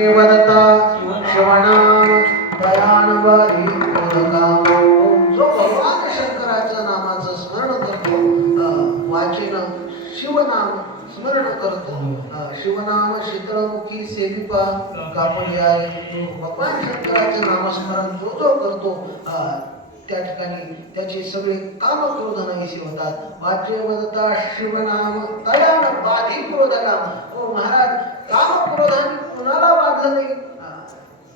वदता श्रवणाम दयानवरी ओदकाम. जो भगवान शंकराच्या नामाचं स्मरण करतो, वाचन शिवनाम स्मरण करतो, शिवनाम शीतळमुखी सेविपा कापडी आहे. भगवान शंकराचे नामस्मरण जो जो करतो त्या ठिकाणी त्याचे सगळे काम क्रोध नाहीसे होतात. वाच्य वदता शिवनाम दयान बाधी क्रोधकाम. ओ महाराज, काम क्रोधाने कुणाला बाधलं नाही.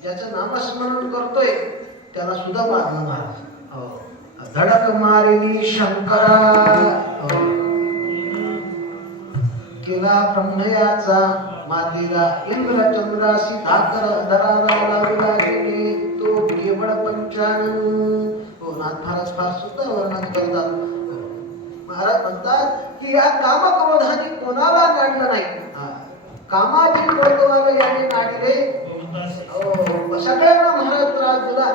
ज्याचं नामस्मरण करतोय त्याला सुद्धा बाधलं महाराज. धडक मारिनी शंकरा केला ब्रह्मयाचा मातीला इंद्र चंद्रासी धाकर धराला लावला गेले तो केवळ पंचानन. नाथ महाराज फार सुद्धा वर्णन करतात. महाराज म्हणतात की या कामक्रोधाने कोणाला काढलं नाही. कामाची क्रोधवाला याने काढले सगळ्यांना महाराज त्रास दिला.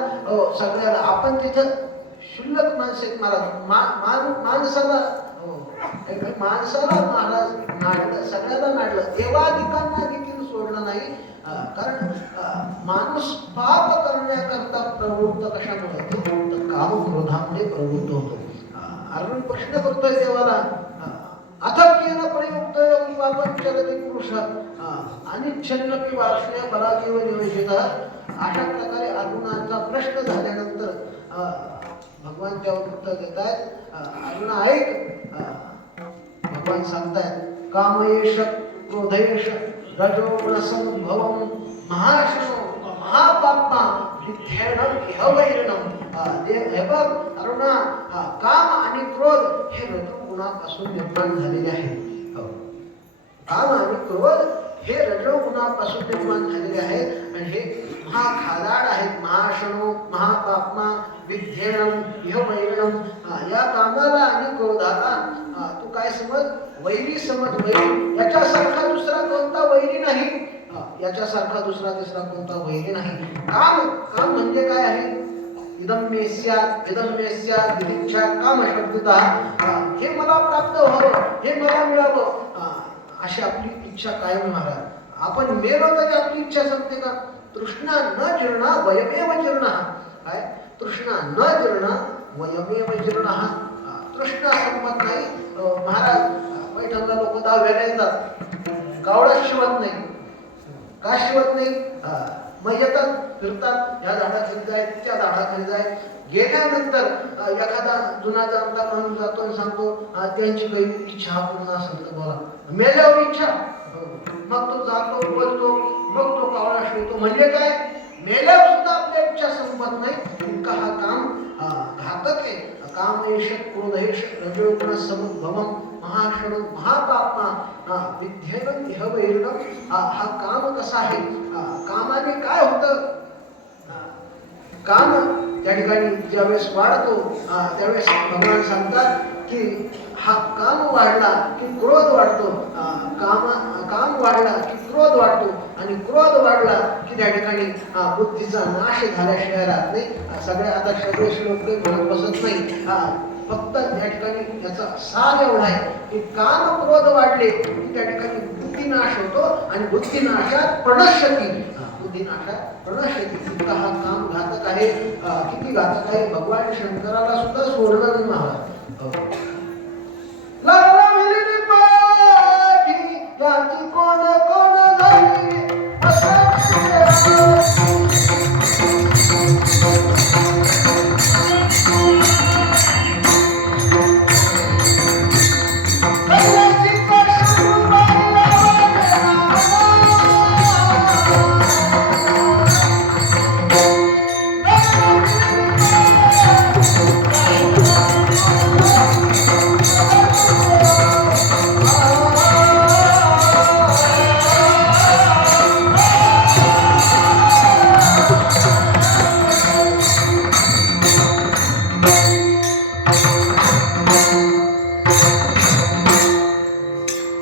सगळ्याला आपण तिथं शुल्लक माणसे महाराज माणसाला महाराज नाडलं, सगळ्याला नाडलं. देवादिकांना देखील सोडलं नाही. कारण माणूस पाप करण्याकरता प्रवृत्त कशामुळे? काम क्रोधामुळे प्रवृत्त होतो. अर्जुन प्रश्न करतोय देवाला, अथर्केन प्रयुक्त पापं चरति पुरुष अनिच्छन्नपि वार्ष्ण्य बलादेव निवेशितः. अशा प्रकारे अर्जुनाचा प्रश्न झाल्यानंतर भगवान त्यावर उत्तर देत आहेत. अर्जुन ऐक, भगवान सांगतायत कामयेश क्रोधयेश रजोगुणसंभवं महाशनो महापाप्मा विध्येनं इह वैरिणं. हे बघ अरुणा, काम आणि क्रोध हे रजोगुणापासून निर्माण झालेले आहेत. काम आणि क्रोध हे रजोगुणापासून निर्माण झालेले आहेत आणि हे महाखादाड आहेत. महाशनो महापाप्मा विध्येनं इह वैरिणं. या कामाला आणि क्रोधाला तू काय समज? वैरी समज. वैरी याच्यासारखा दुसरा कोणता वैरी नाही. याच्यासारखा दुसरा तिसरा कोणता वैरी नाही. काम म्हणजे काय आहे? इदं मे स्यात् इदं मे स्यात् विदिच्छा काम शब्दतः. हे मला प्राप्त व्हावं, हे मला मिळावं, अशी आपली इच्छा कायम. महाराज, आपण मेलो तरी आपली इच्छा संपते का? तृष्णा न जीर्णा वयमेव जीर्णः. काय? तृष्णा न जीर्णा वयमेव जीर्णः. तृष्णा संपत नाही. महाराज, पैठणला लोक दहाव्याला येतात, कावडा शिवत नाही. का शिवत नाही? मग येतात, फिरतात, या झाडाखाली जाय त्या झाडाखाली जाय. गेल्यानंतर एखादा जुना जाणता माणूस जातो आणि सांगतो त्यांची काही इच्छा पूर्ण असेल तर बोला. मेल्यावर इच्छा, मग तो जातो बोलतो, मग तो कावळा शिवतो. म्हणजे काय? मेल्यावर सुद्धा आपल्या इच्छा संपत नाही. इतका हा काम घातक आहे. कामयेश क्रोधयेश रजोगुणसंभवं महाशनो महापाप्मा विध्येनं इह वैरिणं. हा काम कसा आहे? कामाने काय होतं? काम त्या ठिकाणी ज्यावेळेस वाढतो त्यावेळेस भगवान सांगतात की हा काम वाढला की क्रोध वाढतो. काम वाढला की क्रोध वाढतो आणि क्रोध वाढला की त्या ठिकाणी बुद्धीचा नाश झाल्याशिवाय राहत नाही. सगळ्या आता सगळे श्लोक म्हणत बसत नाही. फक्त त्या ठिकाणी याचा सार एवढा आहे की काम क्रोध वाढले की त्या ठिकाणी बुद्धिनाश होतो आणि बुद्धिनाशात प्रणश्यती. बुद्धिनाशात प्रणश्यती. इतका हा काम घातक आहे. किती घातक आहे? भगवान शंकराला सुद्धा सोडलं नाही महाराज. याची कोण कोण झाली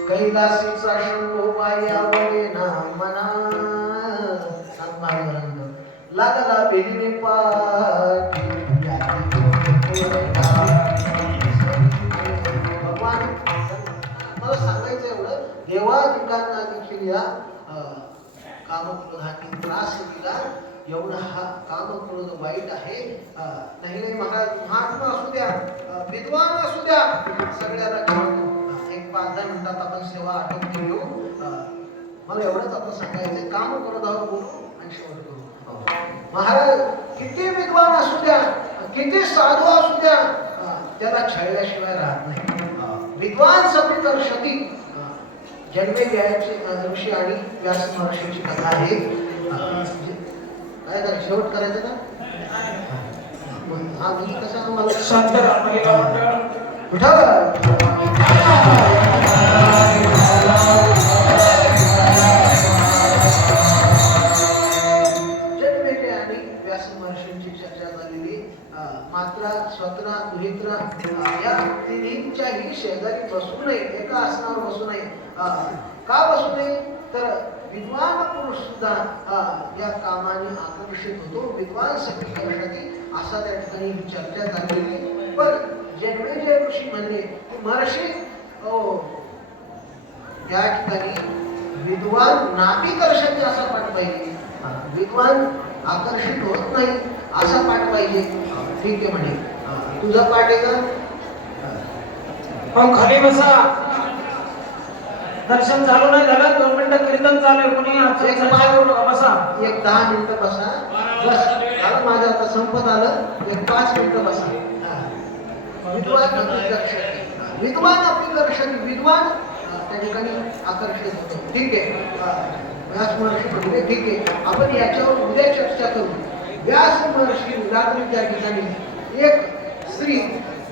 कैलासीचा शंभू पायावरे ना मना. लागला बेलीने पाठी. भगवान मला सांगायचं एवढं, देवादिकांना देखील या कामक्रोधाने त्रास दिला, एवढा हा कामक्रोध वाईट आहे. नाही महात्मा असू द्या, विद्वान असू द्या, सगळ्याला एक 5-10 मिनिटात आपण सेवा आटोपून घेऊ. मला एवढंच आता सांगायचं, कामक्रोधावर बोलू आणि शेवट करू. महाराज किती विद्वान असू द्या, किती साधू असू द्या, त्याला छळल्याशिवाय राहत नाही. विद्वान सपिकर्षती, जन्मेजयाचे ऋषी आणि व्यास महर्षीची कथा आहे. काय करा, शेवट करायचं ना? हा म्हणजे कसं मला जन्मेजय आणि व्यास महर्षींची चर्चा झालेली. मात्रा, स्वत्रा, दुहित्रा या तिन्हींच्याही शेजारी बसू नये, एका आसनावर बसू नये. का बसू नये? तर विद्वान पुरुष सुद्धा या कामाने आकर्षित होतो. विद्वान सपिकर्षती असा त्या ठिकाणी ही चर्चा झालेली. पण जन्मेजय ऋषी म्हणले महर्षी, त्या ठिकाणी विद्वान नापिकर्षती असा पाठ पाहिजे. विद्वान आकर्षित होत नाही असा पाठ पाहिजे. ठीक आहे म्हणे, तुझा पाठ आहे का? पण खाली बसा, दर्शन चालू नाही झालं, 2 मिनिटं कीर्तन चालू आहे. कोणी बसा, एक 10 मिनिटं बसा. बस झालं माझं, आता संपत आलं. एक 5 मिनिटं बसा. विद्वान अपिकर्षती, विद्वान अपिकर्षती, विद्वान त्या ठिकाणी आकर्षित होतो. ठीक आहे, व्यास महर्षी म्हणले ठीक आहे, आपण याच्यावर उद्या चर्चा करू. व्यास महर्षी रात्री त्या ठिकाणी एक स्त्री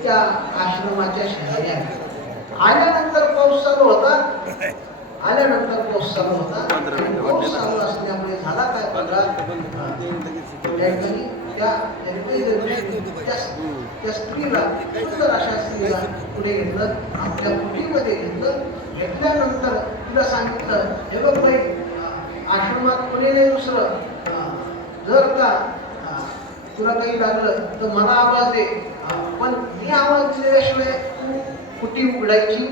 त्या आश्रमाच्या शेजारी आली. आल्यानंतर पाऊस चालू होता. पाऊस चालू असल्यामुळे झाला काय बघा, त्या स्त्रीला, सुंदर अशा स्त्रीला पुढे घेतलं, आपल्या कुटीमध्ये घेतल्यानंतर तिला सांगितलं, हे बघ बाई, आश्रमात कोणी नाही दुसरं, जर का तुला काही लागलं तर मला आवाज दे, पण मी आवाज दिल्याशिवाय तू कुटी उघडायची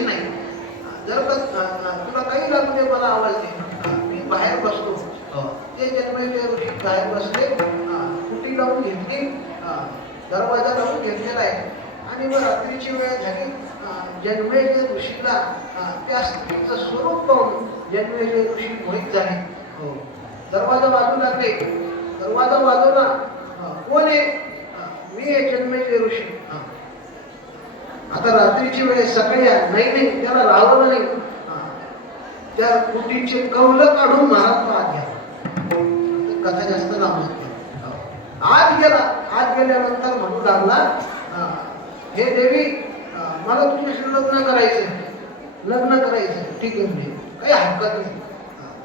नाही. जर का तुला काही लागू दे, मला आवाज दे, मी बाहेर बसतो. ते जन्मेजय ऋषी बाहेर बसले, कुटी लावून घेतली, दरवाजा लावून घेतलेला आहे. आणि मग रात्रीची वेळ झाली. जन्मेजय ऋषीला त्या स्त्रीचं स्वरूप पाहून जन्मेजय ऋषी मोहित झाले. दरवाजा वाजू लागले. दरवाजा वाजवला, कोण आहे? मी आहे जन्मेजय ऋषी. आता रात्रीची वेळ, सकाळी नाही, त्याला लावलं नाही. त्या कुटीचे कौलं काढून महाराज आत घ्या. कथा जास्त लावणार. आत गेल्यानंतर म्हणू लागला, हे देवी, मला तुझ्याशी लग्न करायचं. ठीक आहे म्हणजे काही हरकत नाही,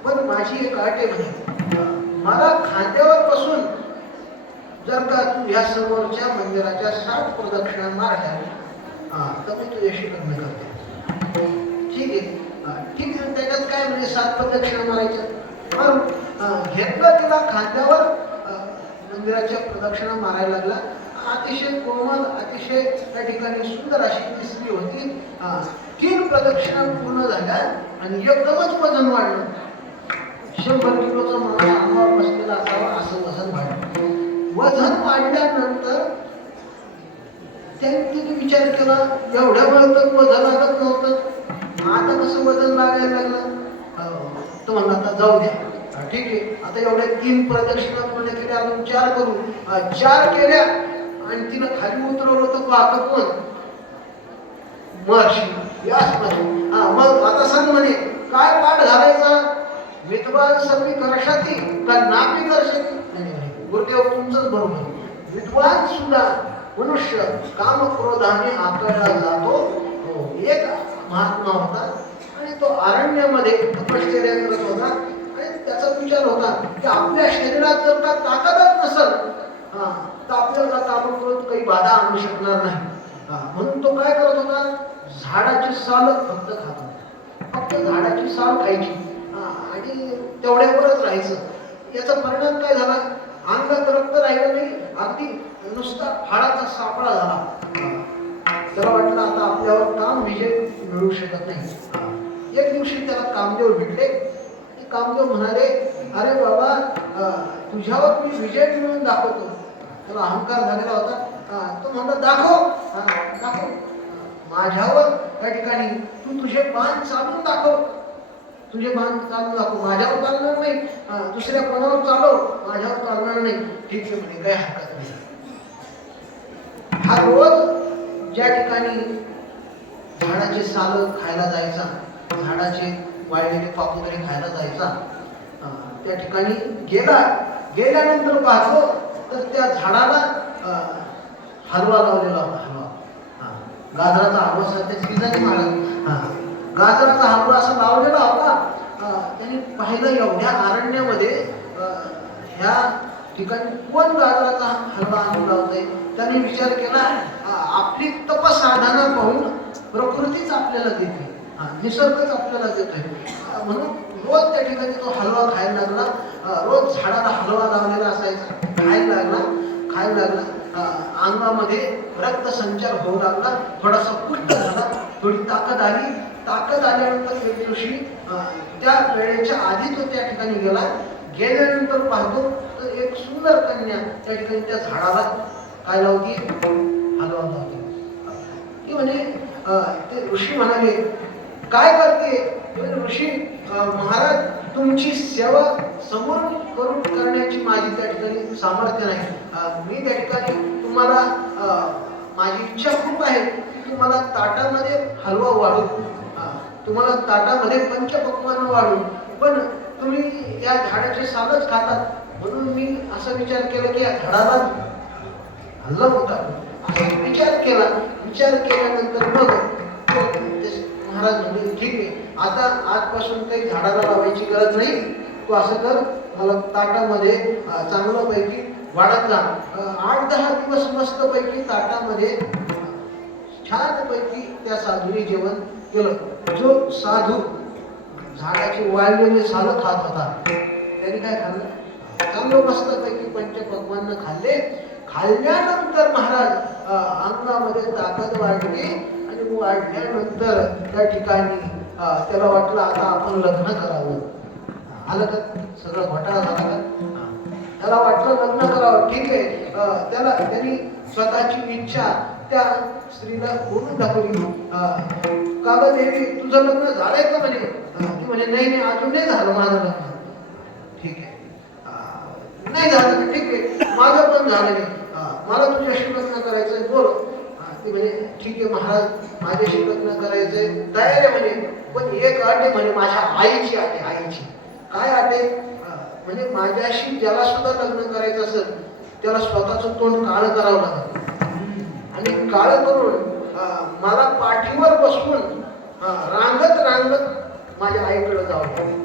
पण माझी एक अट आहे म्हणे, मला खांद्यावर बसून जर का तू ह्या समोरच्या मंदिराच्या 60 प्रदक्षिणा मारल्या तर मी तुझ्याशी लग्न करते. ठीक आहे, त्याच्यात काय म्हणजे 7 प्रदक्षिणा मारायच्या. पण घेतलं तिला खांद्यावर, मंदिराच्या प्रदक्षिणा मारायला लागला. अतिशय कोमल, अतिशय त्या ठिकाणी सुंदर अशी ती स्त्री होती. 3 प्रदक्षिणा पूर्ण झाल्या आणि एकदमच वजन वाढलं. 100 किलोचा माणूस अंगावर बसलेला असावा असं वजन वाढलं. वजन वाढल्यानंतर त्यांनी तिने विचार केला, एवढ्या वेळ तर वजन लागत नव्हतं, आता कसं वजन लागायला लागलं? तो म्हणला आता जाऊ द्या. ठीक आहे, आता एवढ्या 3 प्रदक्षिणा पूर्ण केल्या, अजून 4 करू. 4 केल्या आणि तिनं खाली उतरवलं तर वाकत कोण? महर्षी व्यास महर्षी. मग आता सांग म्हणे, काय पाठ घालायचा? विद्वान सपिकर्षती का नापिकर्षती? गुरुदेव तुमचंच बरोबर. विद्वान सुद्धा मनुष्य कामक्रोधाने आकळला जातो. एक महात्मा होता आणि तो अरण्यामध्ये तपश्चर्या करत होता आणि त्याचा विचार होता की आपल्या शरीरात जर का ताकदच नसेल तर आपल्याला कामक्रोध काही बाधा आणू शकणार नाही. म्हणून तो काय करत होता? झाडाची साल फक्त खात होता. फक्त झाडाची साल खायची आणि तेवढ्यावरच राहायचं. याचा परिणाम काय झाला? अंगात रक्त राहिलं नाही, अगदी नुसता फाळाचा सापळा झाला. त्याला वाटलं आता आपल्यावर काम विजय मिळू शकत नाही. एक दिवशी त्याला कामदेव भेटले कामदेव म्हणाले, अरे बाबा तुझ्यावर मी विजय मिळवून दाखवतो. त्याला अहंकार झालेला होता. तो म्हणला दाखव. दाखव माझ्यावर. त्या ठिकाणी तू तुझे बाण चालून दाखव. तुझे बाण चालून दाखव. माझ्यावर चालणार नाही, दुसऱ्या कोणावर चालव, माझ्यावर चालणार नाही. ठीक आहे म्हणे, काही हरकत नाही. हा रोज ज्या ठिकाणी झाडाचे साल खायला जायचा, झाडाचे वाळलेले पापुद्रे खायला जायचा, त्या ठिकाणी गेल्यानंतर पाहतो तर त्या झाडाला हलवा लावलेला होता. हलवा, गाजराचा हलवा सध्या सीझन माळा. गाजराचा हलवा असा लावलेला होता. त्यांनी पाहिलं एवढ्या अरण्यामध्ये ह्या ठिकाणी कोण गाजराचा हलवा आणून लावतंय. त्यांनी विचार केला, आपली तपसाधना पाहून प्रकृतीच आपल्याला देते, निसर्गच आपल्याला देतोय. म्हणून रोज त्या ठिकाणी तो हलवा खायला लागला. रोज झाडाला हलवा लावलेला असायचा. खायला लागला. अंगामध्ये रक्तसंचार होऊ लागला. थोडासा पुष्ट झाला, थोडी ताकद आली. ताकद आल्यानंतर एक दिवशी त्या वेळेच्या आधी तो त्या ठिकाणी गेल्यानंतर पाहतो तर एक सुंदर कन्या त्या ठिकाणी त्या झाडाला काय लावती, हलवा लावते. ती म्हणे, ते ऋषी म्हणाले, काय करते ऋषी महाराज, तुमची सेवा समोर करण्याची माझी त्या ठिकाणी सामर्थ्य नाही. मी त्या ठिकाणी तुम्हाला माझी इच्छा खूप आहे की तुम्हाला ताटामध्ये हलवा वाढू, तुम्हाला ताटामध्ये पंचपक्वान्न वाढू, पण तुम्ही या झाडाचे सालच खातात. म्हणून मी असा विचार केला की या झाडाला हल्ला होता. असा विचार केल्यानंतर मग महाराज म्हणजे ठीक आहे, आता आजपासून काही झाडाला लावायची गरज नाही. तू असं कर, मला ताटामध्ये चांगल्यापैकी वाढत जा. 8-10 दिवस मस्तपैकी ताटामध्ये छानपैकी त्या साधूने जेवण केलं. जो साधू झाडाची वाळलेली सालं खात होता त्याने काय खाल्लं, चांगलं मस्तपैकी पंचपक्वान्न खाल्ले. खाल्ल्यानंतर महाराज अंगामध्ये ताकद वाढली आणि वाढल्यानंतर त्या ठिकाणी त्याला वाटलं आता आपण लग्न करावं. आलं का सगळं घोटाळा झाला का? त्याला वाटलं लग्न करावं. ठीक आहे, त्यांनी स्वतःची इच्छा त्या स्त्रीला बोलून दाखवली. का ग देवी, तुझं लग्न झालंय का म्हणे. ती म्हणे, नाही अजून नाही झालं माझं लग्न. ठीक आहे, नाही झालं, ठीक आहे, माझं पण झालं नाही, मला तुझ्याशी लग्न करायचंय, बोल. ती म्हणे, ठीक आहे महाराज, माझ्याशी लग्न करायचंय, तयार आहे म्हणे, पण एक अट आहे म्हणे, माझ्या आईची अट आहे. आईची काय अट आहे म्हणजे, माझ्याशी ज्याला सुद्धा लग्न करायचं असेल त्याला स्वतःचं तोंड काळं करावं लागेल आणि काळं करून मला पाठीवर बसवून रांगत माझ्या आईकडे जावं.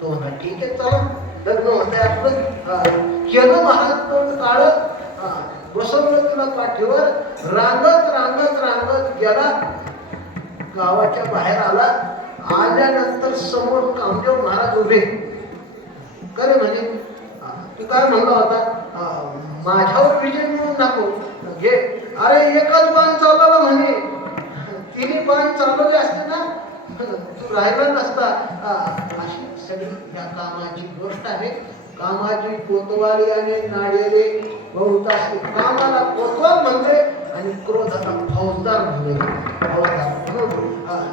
तो म्हणा, ठीक आहे, चला लग्न होत आहे आपलं. केलं महाराज तोंड काळं, बसवलं तुला पाठीवर, रांगत गेला, गावाच्या बाहेर आला. आल्यानंतर समोर कामदेव महाराज उभे. करे म्हणे, तू काय म्हणला होता, माझ्यावर विजय मिळून दाखव, घे. अरे एकच बाण चालवलं म्हणे, 3 बाण चालवले असते ना तू राहिला नसता. अशी सगळी या कामाची गोष्ट आहे. कामाची कोतवाली आणि नाडेले बहुतांशी. कामाला कोतवाल म्हणते आणि क्रोधाला फौजदार म्हणते.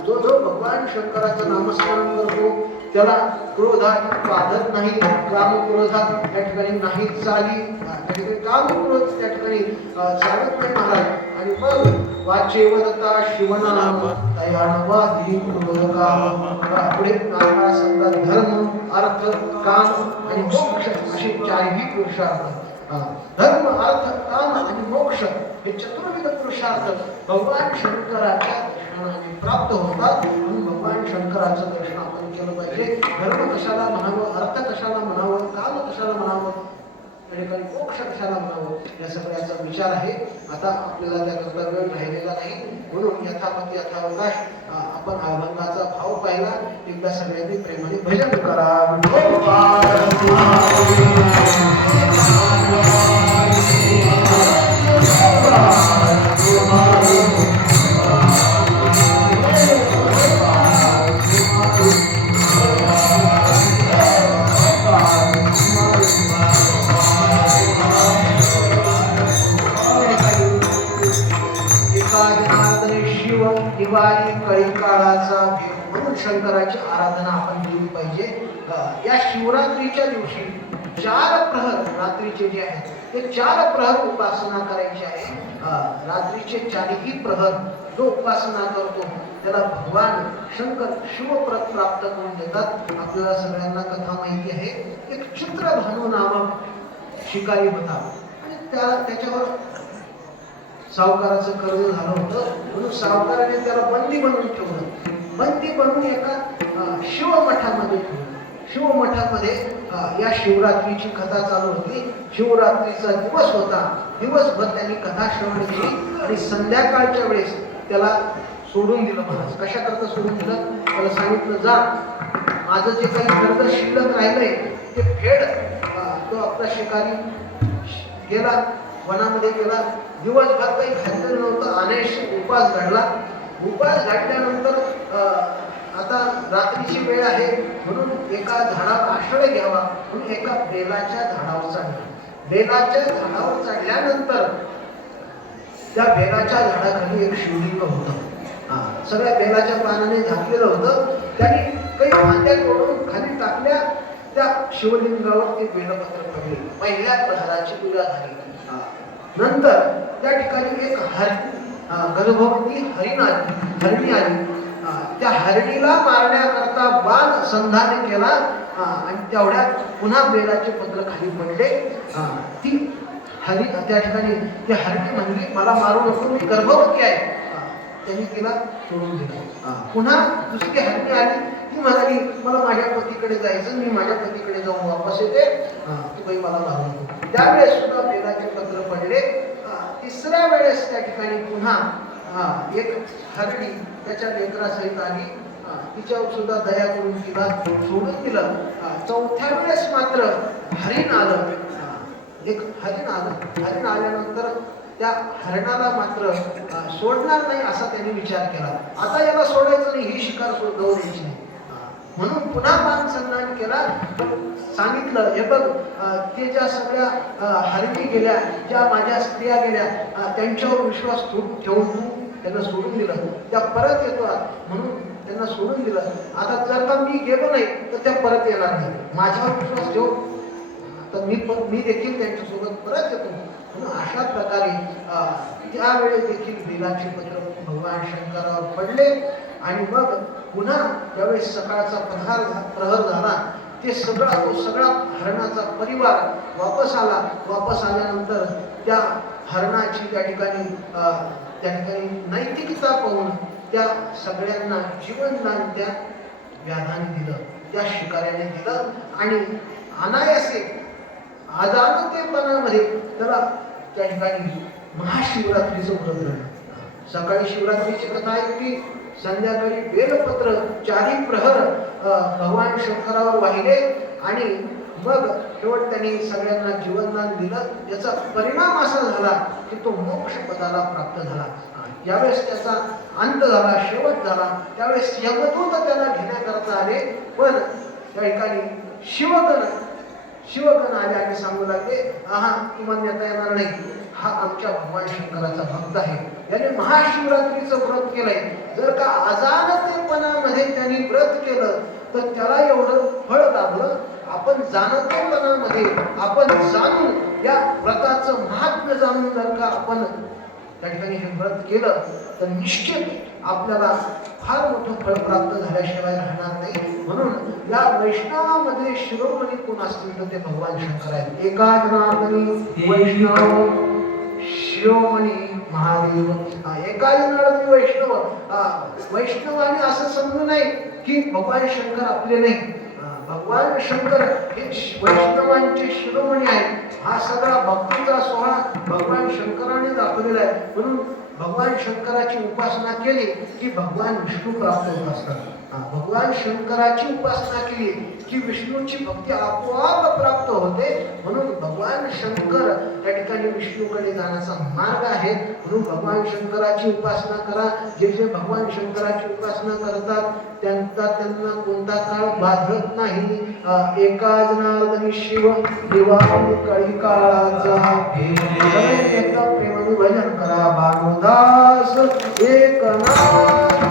जो भगवान शंकराचं नामस्मरण करतो त्याला क्रोधात बाधत नाही. कामक्रोधात त्या ठिकाणी नाही चाली, त्या ठिकाणी कामक्रोध त्या ठिकाणी चालत नाही महाराज. आणि मग वाचे वदता शिवनाम तयानवादी क्रोधकाम. पुढे नारळा संघात धर्म, अर्थ, काम आणि मोक्ष अशी 4ही पुरुषार्थ. धर्म, अर्थ, काम आणि मोक्ष हे चतुर्विध पुरुषार्थ भगवान शंकराच्या दर्शनाने प्राप्त होतात. म्हणून भगवान शंकराचं दर्शन आपण केलं पाहिजे. धर्म कशाला म्हणावं, अर्थ कशाला म्हणावं, काम कशाला म्हणावं, आणि मोक्ष कशाला म्हणावं, या सगळ्याचा विचार आहे. आता आपल्याला त्याकरता वेळ राहिलेला नाही. म्हणून यथापती यथावकाश आपण अभंगाचा भाव पाहिला. एकदा सगळ्यांनी प्रेमाने भजन करा. शंकराची आराधना आपण केली पाहिजे. या शिवरात्रीच्या दिवशी 4 प्रहर रात्रीचे जे आहेत ते 4 प्रहर उपासना करायची आहे. रात्रीचे 4ही प्रहर जो उपासना करतो त्याला भगवान शंकर शिवप्रत प्राप्त करून देतात. आपल्याला सगळ्यांना कथा माहिती आहे. एक चित्रभानू नामक शिकारी होता आणि त्याच्यावर सावकाराचं कर्ज झालं होतं म्हणून सावकाराने त्याला बंदी बनवून ठेवलं. बंदी बनवून एका शिवमठामध्ये ठेवलं. शिवमठामध्ये या शिवरात्रीची कथा चालू होती. शिवरात्रीचा दिवस होता. दिवसभर त्यांनी कथा श्रवण केली आणि संध्याकाळच्या वेळेस त्याला सोडून दिलं. महाराज कशा करता सोडून दिलं? त्याला सांगितलं, जा माझं जे काही कर्ज शिल्लक राहिलंय ते फेड. तो आपला शिकारी गेला, वनामध्ये गेला. दिवसभर काही खाल्लेलं नव्हतं. अनेश उपास घडला. उपास घडल्यानंतर आता रात्रीची वेळ आहे म्हणून एका झाडावर आश्रय घ्यावा म्हणून एका बेलाच्या झाडावर चढला. बेलाच्या झाडावर चढल्यानंतर त्या बेलाच्या झाडाखाली एक शिवलिंग होतं. सगळ्या बेलाच्या पानाने झाकलेलं होतं. त्यांनी काही फांद्या तोडून खाली टाकल्या. त्या शिवलिंगावर ते बेलपत्र पडले. पहिल्या प्रहराची पूजा झाली. नंतर त्या ठिकाणी एक गर्भवती हरिणी आली. त्या हरणीला मारण्याकरता बाण संधान केला आणि तेवढ्यात पुन्हा बेलाचे पत्र खाली पडले. ती त्या ठिकाणी ती हरणी म्हणली, मला मारू नको, मी गर्भवती आहे. त्यांनी तिला सोडून दिलं. पुन्हा दुसरी हरणी आली. ती म्हणाली, मला माझ्या पतीकडे जायचं, मी माझ्या पतीकडे जाऊन वापस येते, तू काही मला मारू नको. त्यावेळेस सुद्धा बेलाचे पत्र पडले. तिसऱ्या वेळेस त्या ठिकाणी पुन्हा एक हरणी त्याच्या लेकरासहित आली. तिच्यावर सुद्धा दया करून तिला सोडून दिलं. चौथ्या वेळेस मात्र हरिण आलं. एक हरिण आलं. हरिण आल्यानंतर त्या हरणाला मात्र सोडणार नाही असा त्यांनी विचार केला. आता याला सोडायचं नाही, ही शिकार जाऊ द्यायची नाही म्हणून पुन्हा मान सन्मान केला. सांगितलं, हे बघ, ते ज्या सगळ्या हरणी गेल्या, ज्या माझ्या स्त्रिया गेल्या, त्यांच्यावर विश्वास ठेवून तू त्यांना सोडून दिलं. त्या परत येतात म्हणून त्यांना सोडून दिलं. आता जर का मी गेलो नाही तर त्या परत येणार नाही. माझ्यावर विश्वास ठेव, तर मी देखील त्यांच्यासोबत परत येतो. म्हणून अशा प्रकारे त्यावेळेस देखील बेलाचे पत्र भगवान शंकरावर पडले. आणि मग पुन्हा ज्यावेळेस सकाळचा प्रहर झाला, तो सगळा हरणाचा परिवार वापस आला. वापस आल्यानंतर त्या हरणाची त्या ठिकाणी नैतिकता पाहून त्या सगळ्यांना जीवनदान त्या व्याधाने दिलं, त्या शिकाऱ्याने दिलं. आणि अनायासे अजाणतेपणामध्ये त्याला त्या ठिकाणी महाशिवरात्रीचं व्रत झालं. सकाळी शिवरात्रीची कथा ऐकली, संध्याकाळी बेलपत्र 4ही प्रहर भगवान शंकरावर वाहिले आणि मग शेवट त्यांनी सगळ्यांना जीवनदान दिलं. याचा परिणाम असा झाला की तो मोक्ष पदाला प्राप्त झाला. ज्यावेळेस त्याचा अंत झाला, शेवट झाला, त्यावेळेस यमदूत त्याला घेण्याकरता आले. पण त्या ठिकाणी शिवगण आले आणि सांगू लागले, तुम्हाला नेता येणार नाही, हा आमच्या भगवान शंकराचा भक्त आहे, याने महाशिवरात्रीचं व्रत केलंय. जर का अजाणतेपणामध्ये त्यांनी व्रत केलं तर त्याला एवढं फळ लाभलं. आपण जाणतेपणामध्ये आपण जाणून या व्रताचं महात्म्य जाणून जर का आपण त्या ठिकाणी हे व्रत केलं तर निश्चित आपल्याला फार मोठं फळ प्राप्त झाल्याशिवाय राहणार नाही. म्हणून या वैष्णवामध्ये शिरोमणी कोण असतील तर ते भगवान शंकर आहेत. एका जनार्दनी वैष्णव शिरोमणी महादेव. एका जनार्दनी वैष्णवाने असं समजू नये की भगवान शंकर आपले नाही. भगवान शंकर हे वैष्णवांचे शिरोमणी आहेत. हा सगळा भक्तीचा सोहळा भगवान शंकराने दाखवलेला आहे. म्हणून भगवान शंकराची उपासना केली की भगवान विष्णू प्राप्त होत असतात. भगवान शंकराची उपासना केली की विष्णूची भक्ती आपोआप प्राप्त होते. म्हणून भगवान शंकर त्या ठिकाणी विष्णूकडे जाण्याचा मार्ग आहे. म्हणून भगवान शंकराची उपासना करा. जे जे भगवान शंकराची उपासना करतात त्यांना कोणता काळ बाधत नाही. एका जनार्दनी शिव देवा कळी काळाचा एकदा प्रेमाने भजन करा. भानुदास एक नाथ